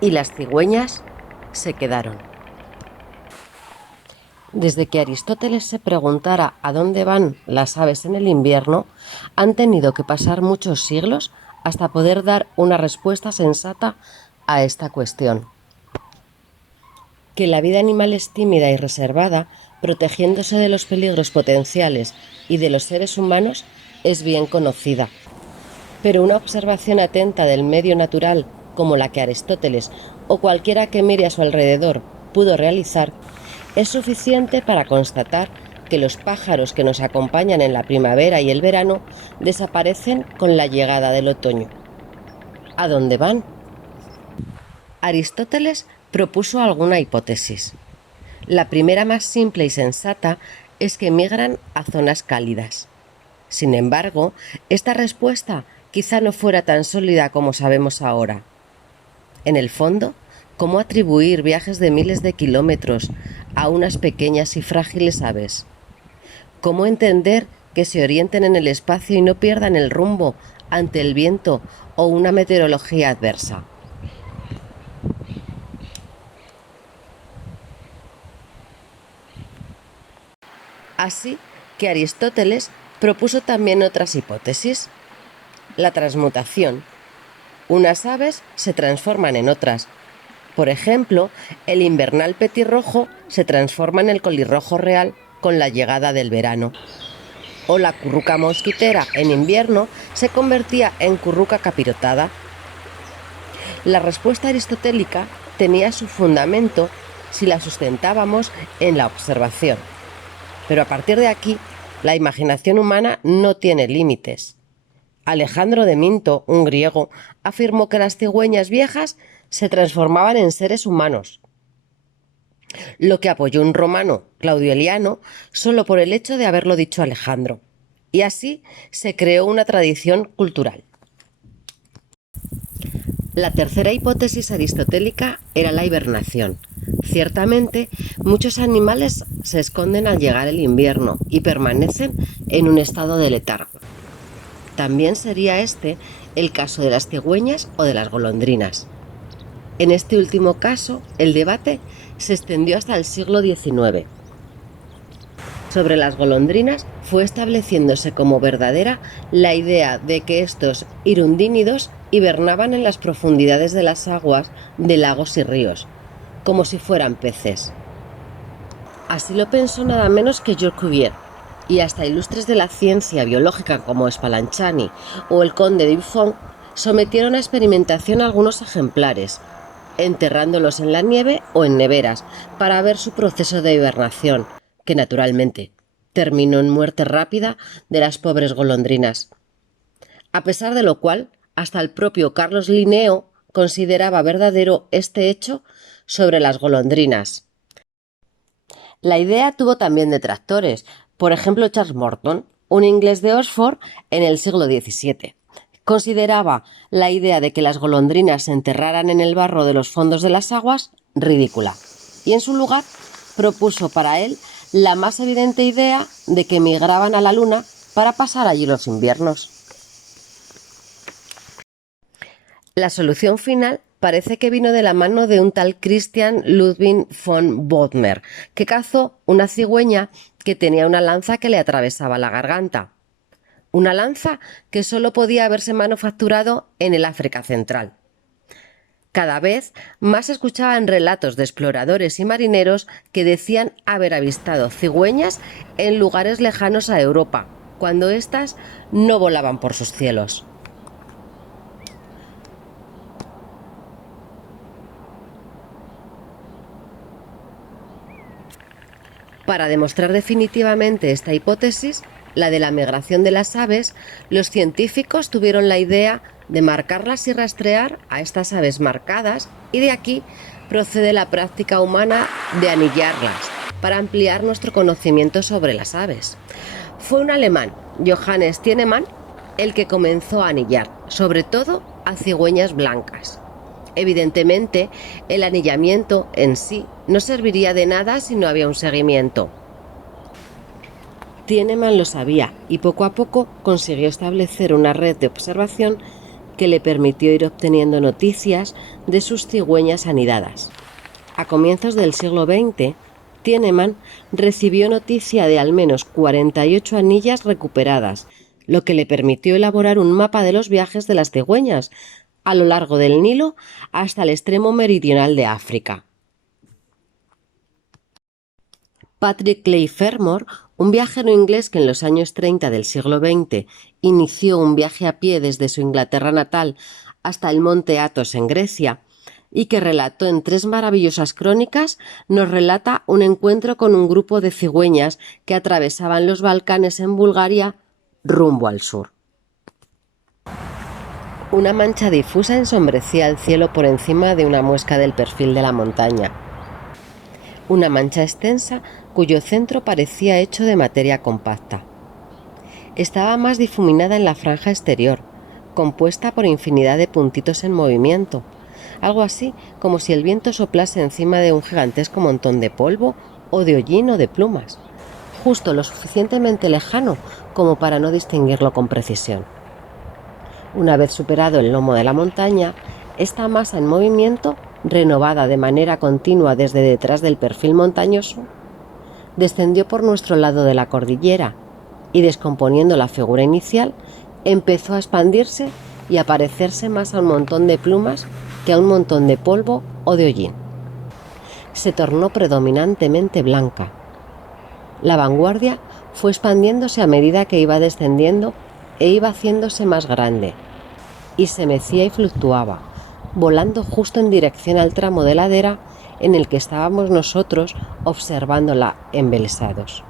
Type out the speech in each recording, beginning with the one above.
Y las cigüeñas se quedaron. Desde que Aristóteles se preguntara a dónde van las aves en el invierno, han tenido que pasar muchos siglos hasta poder dar una respuesta sensata a esta cuestión. Que la vida animal es tímida y reservada, protegiéndose de los peligros potenciales y de los seres humanos, es bien conocida. Pero una observación atenta del medio natural, como la que Aristóteles o cualquiera que mire a su alrededor pudo realizar, es suficiente para constatar que los pájaros que nos acompañan en la primavera y el verano desaparecen con la llegada del otoño. ¿A dónde van? Aristóteles propuso alguna hipótesis. La primera, más simple y sensata, es que migran a zonas cálidas. Sin embargo, esta respuesta quizá no fuera tan sólida como sabemos ahora. En el fondo, ¿cómo atribuir viajes de miles de kilómetros a unas pequeñas y frágiles aves? ¿Cómo entender que se orienten en el espacio y no pierdan el rumbo ante el viento o una meteorología adversa? Así que Aristóteles propuso también otras hipótesis. La transmutación. Unas aves se transforman en otras. Por ejemplo, el invernal petirrojo se transforma en el colirrojo real con la llegada del verano. O la curruca mosquitera en invierno se convertía en curruca capirotada. La respuesta aristotélica tenía su fundamento si la sustentábamos en la observación. Pero a partir de aquí, la imaginación humana no tiene límites. Alejandro de Minto, un griego, afirmó que las cigüeñas viejas se transformaban en seres humanos, lo que apoyó un romano, Claudio Eliano, solo por el hecho de haberlo dicho Alejandro. Y así se creó una tradición cultural. La tercera hipótesis aristotélica era la hibernación. Ciertamente, muchos animales se esconden al llegar el invierno y permanecen en un estado de letargo. También sería este el caso de las cigüeñas o de las golondrinas. En este último caso, el debate se extendió hasta el siglo XIX. Sobre las golondrinas fue estableciéndose como verdadera la idea de que estos hirundínidos hibernaban en las profundidades de las aguas de lagos y ríos, como si fueran peces. Así lo pensó nada menos que George Cuvier, y hasta ilustres de la ciencia biológica como Spallanzani o el conde de Buffon sometieron a experimentación algunos ejemplares, enterrándolos en la nieve o en neveras para ver su proceso de hibernación, que naturalmente terminó en muerte rápida de las pobres golondrinas. A pesar de lo cual, hasta el propio Carlos Linneo consideraba verdadero este hecho sobre las golondrinas. La idea tuvo también detractores, por ejemplo Charles Morton, un inglés de Oxford en el siglo XVII. Consideraba la idea de que las golondrinas se enterraran en el barro de los fondos de las aguas ridícula, y en su lugar propuso para él la más evidente idea de que migraban a la luna para pasar allí los inviernos. La solución final parece que vino de la mano de un tal Christian Ludwig von Bodmer, que cazó una cigüeña que tenía una lanza que le atravesaba la garganta. Una lanza que solo podía haberse manufacturado en el África Central. Cada vez más se escuchaban relatos de exploradores y marineros que decían haber avistado cigüeñas en lugares lejanos a Europa, cuando éstas no volaban por sus cielos. Para demostrar definitivamente esta hipótesis, la de la migración de las aves, los científicos tuvieron la idea de marcarlas y rastrear a estas aves marcadas, y de aquí procede la práctica humana de anillarlas para ampliar nuestro conocimiento sobre las aves. Fue un alemán, Johannes Thienemann, el que comenzó a anillar, sobre todo a cigüeñas blancas. Evidentemente, el anillamiento en sí no serviría de nada si no había un seguimiento. Thienemann lo sabía y poco a poco consiguió establecer una red de observación que le permitió ir obteniendo noticias de sus cigüeñas anidadas. A comienzos del siglo XX, Thienemann recibió noticia de al menos 48 anillas recuperadas, lo que le permitió elaborar un mapa de los viajes de las cigüeñas a lo largo del Nilo hasta el extremo meridional de África. Patrick Leigh Fermor, un viajero inglés que en los años 30 del siglo XX inició un viaje a pie desde su Inglaterra natal hasta el monte Athos en Grecia, y que relató en 3 maravillosas crónicas, nos relata un encuentro con un grupo de cigüeñas que atravesaban los Balcanes en Bulgaria rumbo al sur. Una mancha difusa ensombrecía el cielo por encima de una muesca del perfil de la montaña. Una mancha extensa cuyo centro parecía hecho de materia compacta. Estaba más difuminada en la franja exterior, compuesta por infinidad de puntitos en movimiento, algo así como si el viento soplase encima de un gigantesco montón de polvo o de hollín o de plumas, justo lo suficientemente lejano como para no distinguirlo con precisión. Una vez superado el lomo de la montaña, esta masa en movimiento, renovada de manera continua desde detrás del perfil montañoso, descendió por nuestro lado de la cordillera y, descomponiendo la figura inicial, empezó a expandirse y a parecerse más a un montón de plumas que a un montón de polvo o de hollín. Se tornó predominantemente blanca. La vanguardia fue expandiéndose a medida que iba descendiendo e iba haciéndose más grande, y se mecía y fluctuaba, volando justo en dirección al tramo de ladera en el que estábamos nosotros observándola embelesados.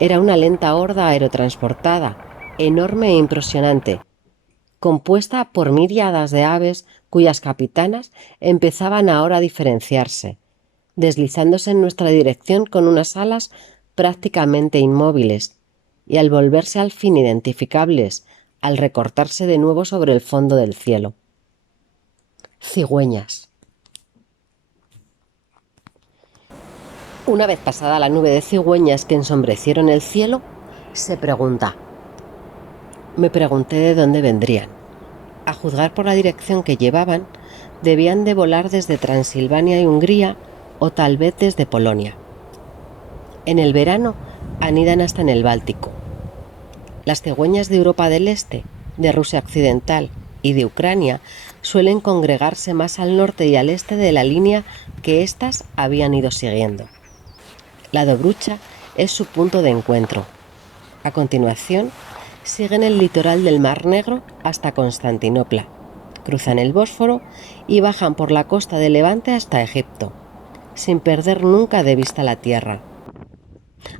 Era una lenta horda aerotransportada, enorme e impresionante, compuesta por miríadas de aves cuyas capitanas empezaban ahora a diferenciarse, deslizándose en nuestra dirección con unas alas prácticamente inmóviles, y al volverse al fin identificables, al recortarse de nuevo sobre el fondo del cielo. Cigüeñas. Una vez pasada la nube de cigüeñas que ensombrecieron el cielo, se pregunta. Me pregunté de dónde vendrían. A juzgar por la dirección que llevaban, debían de volar desde Transilvania y Hungría, o tal vez desde Polonia. En el verano anidan hasta en el Báltico. Las cigüeñas de Europa del Este, de Rusia Occidental y de Ucrania suelen congregarse más al norte y al este de la línea que éstas habían ido siguiendo. La Dobrucha es su punto de encuentro. A continuación, siguen el litoral del Mar Negro hasta Constantinopla, cruzan el Bósforo y bajan por la costa de Levante hasta Egipto, sin perder nunca de vista la tierra.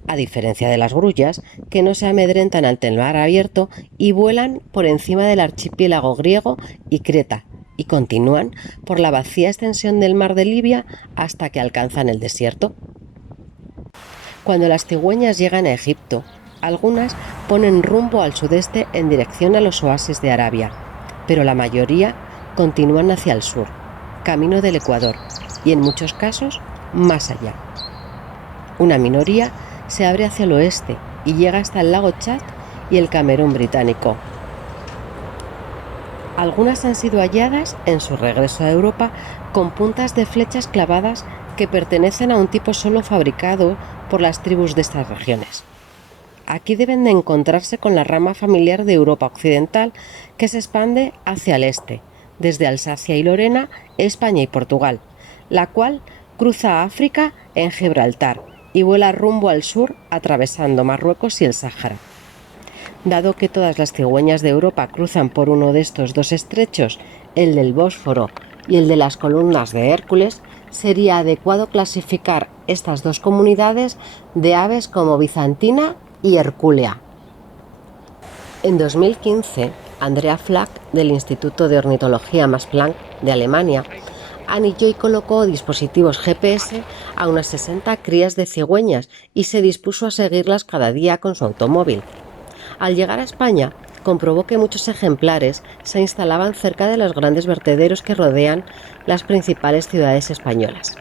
A diferencia de las grullas, que no se amedrentan ante el mar abierto y vuelan por encima del archipiélago griego y Creta, y continúan por la vacía extensión del mar de Libia hasta que alcanzan el desierto. Cuando las cigüeñas llegan a Egipto, algunas ponen rumbo al sudeste en dirección a los oasis de Arabia, pero la mayoría continúan hacia el sur, camino del Ecuador, y en muchos casos más allá. Una minoría se abre hacia el oeste y llega hasta el lago Chad y el Camerún británico. Algunas han sido halladas en su regreso a Europa con puntas de flechas clavadas que pertenecen a un tipo solo fabricado por las tribus de estas regiones. Aquí deben de encontrarse con la rama familiar de Europa occidental que se expande hacia el este, desde Alsacia y Lorena, España y Portugal, la cual cruza África en Gibraltar y vuela rumbo al sur atravesando Marruecos y el Sáhara. Dado que todas las cigüeñas de Europa cruzan por uno de estos dos estrechos, el del Bósforo y el de las columnas de Hércules, sería adecuado clasificar estas dos comunidades de aves como Bizantina y Hercúlea. En 2015, Andrea Flack, del Instituto de Ornitología Max Planck de Alemania, anilló y colocó dispositivos GPS a unas 60 crías de cigüeñas y se dispuso a seguirlas cada día con su automóvil. Al llegar a España, comprobó que muchos ejemplares se instalaban cerca de los grandes vertederos que rodean las principales ciudades españolas.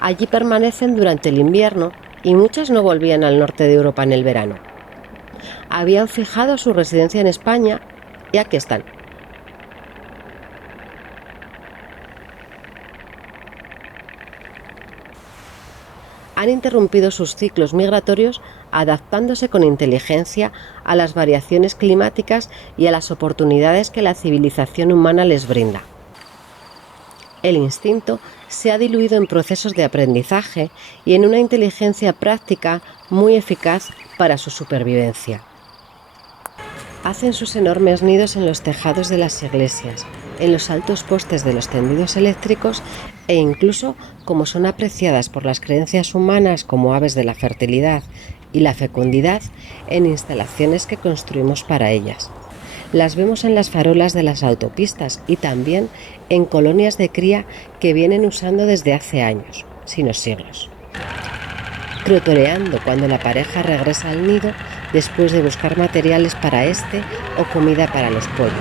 Allí permanecen durante el invierno y muchas no volvían al norte de Europa en el verano. Habían fijado su residencia en España y aquí están. Han interrumpido sus ciclos migratorios adaptándose con inteligencia a las variaciones climáticas y a las oportunidades que la civilización humana les brinda. El instinto se ha diluido en procesos de aprendizaje y en una inteligencia práctica muy eficaz para su supervivencia. Hacen sus enormes nidos en los tejados de las iglesias, en los altos postes de los tendidos eléctricos e incluso, como son apreciadas por las creencias humanas como aves de la fertilidad y la fecundidad, en instalaciones que construimos para ellas. Las vemos en las farolas de las autopistas y también en colonias de cría que vienen usando desde hace años, sino siglos. Trotoreando cuando la pareja regresa al nido después de buscar materiales para este o comida para los pollos.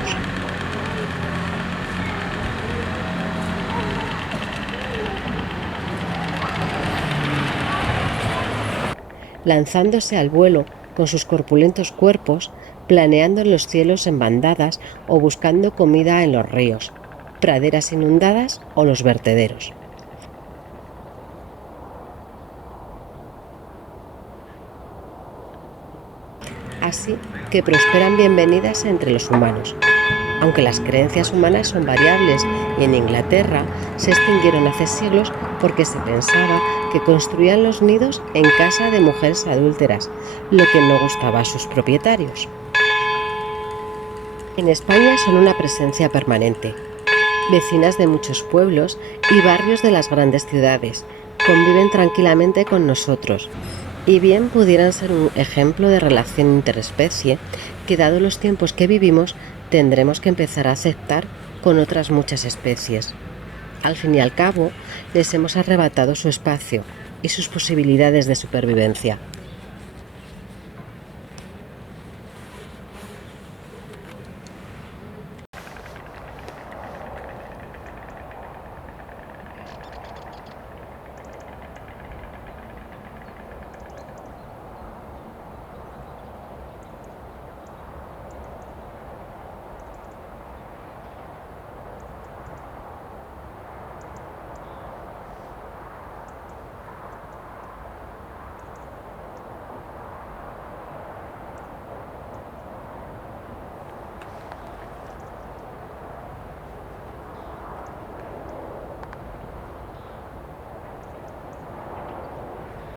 Lanzándose al vuelo con sus corpulentos cuerpos, planeando en los cielos en bandadas o buscando comida en los ríos, praderas inundadas o los vertederos. Así que prosperan bienvenidas entre los humanos, aunque las creencias humanas son variables y en Inglaterra se extinguieron hace siglos porque se pensaba que construían los nidos en casa de mujeres adúlteras, lo que no gustaba a sus propietarios. En España son una presencia permanente, vecinas de muchos pueblos y barrios de las grandes ciudades, conviven tranquilamente con nosotros, y bien pudieran ser un ejemplo de relación interespecie que, dado los tiempos que vivimos, tendremos que empezar a aceptar con otras muchas especies. Al fin y al cabo, les hemos arrebatado su espacio y sus posibilidades de supervivencia.